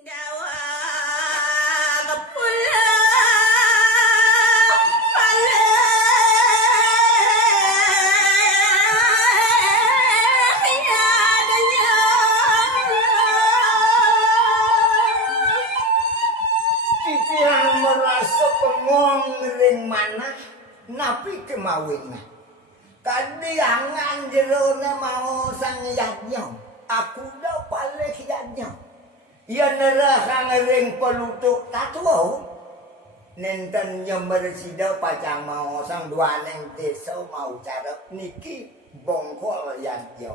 Cicilan merasa pengong ring mana napi kemawin kadiangan jerone mau sang yadnya aku dah paling yadnya ya nerahang ring pelutuk tatuo nenten yang bersida pacang mau sang dua neng desa mau cara niki bongkol yadnya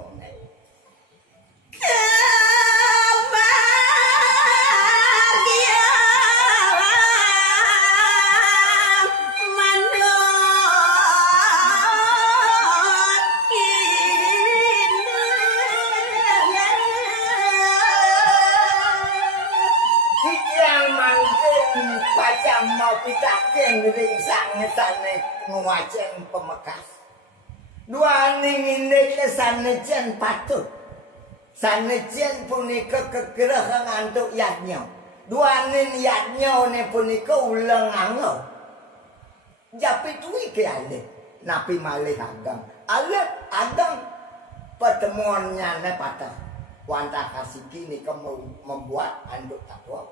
mau pitaken ring sang sane ngwaceng pemekas dua ning indek sanejen patut sanejen punika kegerahan antuk yadnya dua ning yadnya ne punika uleng angel japit wi ke ale napi malih agam pertemuannya ne patah wanta kasiki nika membuat anduk takwa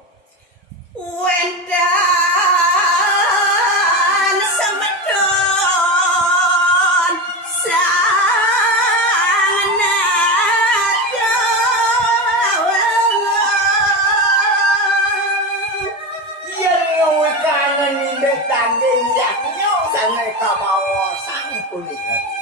Wendan semedon sang nada yang ngawekanen indek tanding yaknya sana kawasan punika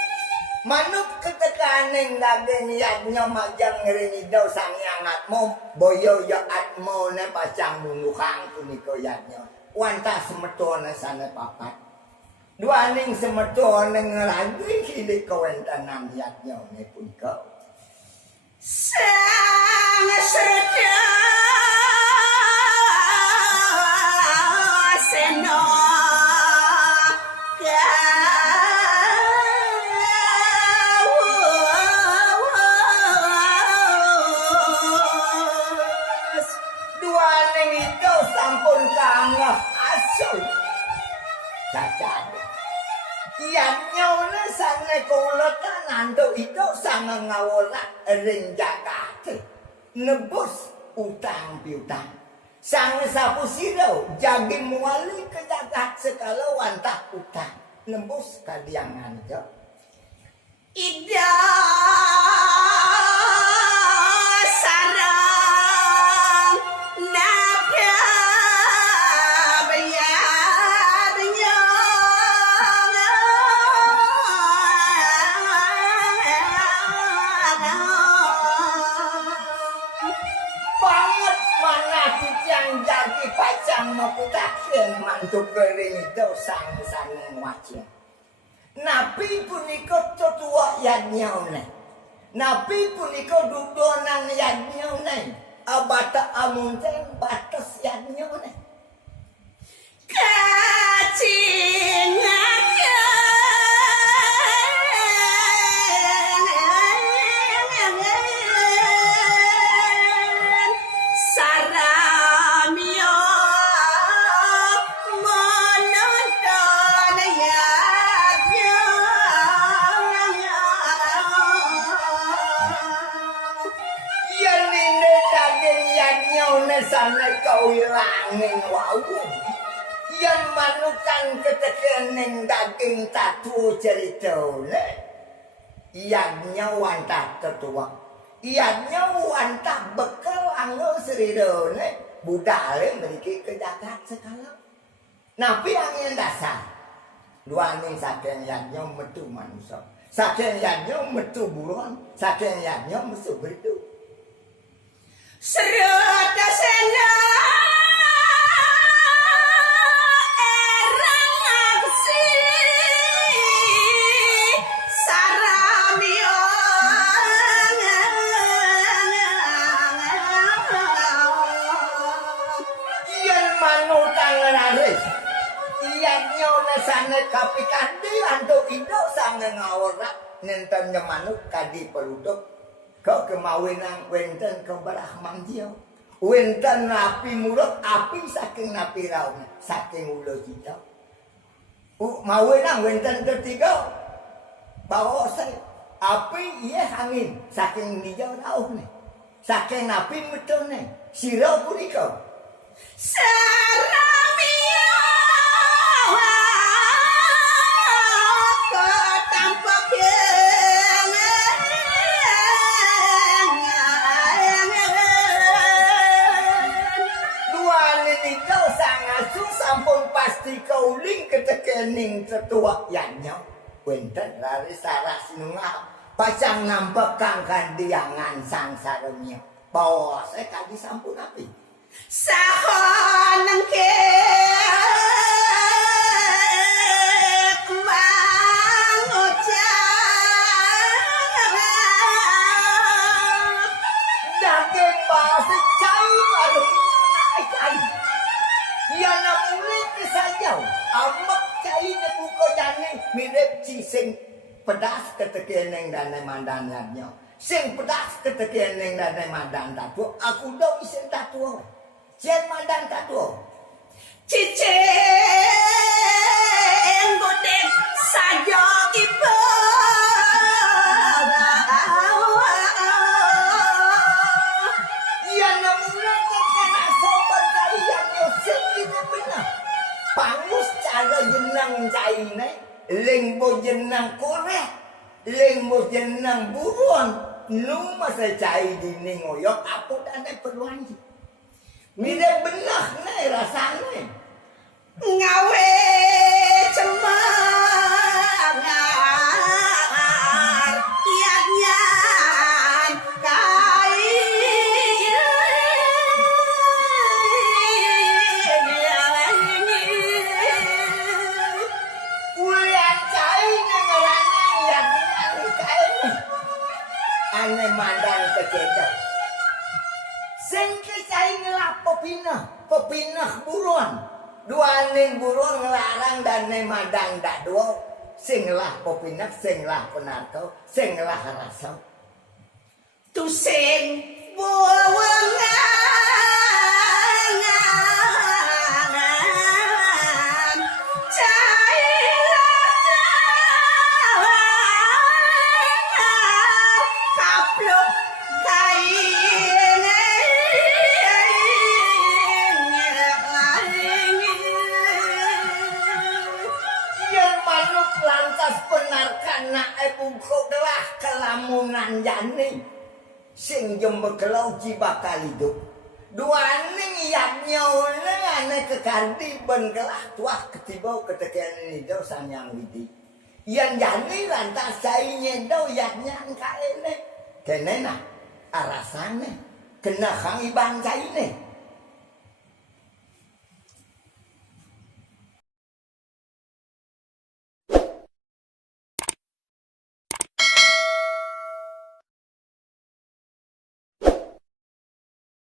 manuk ketekaning daging yaknya majang ngering idau sang yangatmu boyo ya atmo ne pacang mungukang punika yaknya wanta semetone sana papat dua ning semetone ngelagi hilik kawentanan yaknya ne punika sang serda seno cacat iyannya oleh sana kauletan antuk itu sana ngawolak ring Jakarta nebus utang piutang sang sapu siro jadi muali ke Jakarta sekala wantah utang nebus kadiangan itu ida sarang nada pacang maputaken mantuk kering itu sang-sang wajah napi punika tutua yadnya napi punika dudonan yadnya abata amunteng batas yadnya kacing sana kau hilangin wau yang manukan ketekening daging tatu ceritone ianya wantah tetua ianya wantah bekal anggo seridone budale memiliki kejagat sekala napi angin dasar dua ning saking ianya metu manusia saking ianya metu buruan saking ianya metu berdu serta sena erang aksi saramio yen manutang laris yen nyone sana kapikandi antuk indo sang ngawora nenten manut kadi peluduk kau kemawinan wenten keberahman dia Wonten napi mulut api saking napi raun saking ulo kita. Mawenang wonten ketiga bawa saya api iya angin saking dijauh raun nih. Saking napi metun nih. Sira punika. Saramia ketampak sampun pasti kauling ketekening tetua yanyo wenten lari saras nungah pacang nampak kangkan diangan sang saremnya bawa saya kadi sampun api sahon nengke daging pasik cai aduh naik cai ya namulit saja amak cai nebuko jani mirip cising pedas ketekeneng dan mandannya sing pedas ketekeneng dan mandan tatu aku do isen tatu jen mandan tatu cicing godeng saja ibu ya namulit kena sobat cai yang sing ini benar pangus cara jenang cai ne lengbo jenang korek lengbo jenang buruan nu masa cai dini ngoyok apa dan perluan mirip benar nih rasanya ngawe cemangar tiadnyan kai ulian cai ngarana yang cai ane mandang kecedok sing cai ngelap pepinah buruan dua ning buruan ngelarang dan ne mandang dak dua sing lah pepinah sing lah penarko sing lah rasa tusing buwengan cailah kapluk yang manuk lantas penarkan nak bungkuk telah kelamunan jani sing jembekelau bakal hidup dua ning yaknya oleh ane kekardi ben kelah tuah ketibau ketekian ini do sanyang widi yang jani lantas cainya do yaknya kaene kenena arasane kena kang ibang caine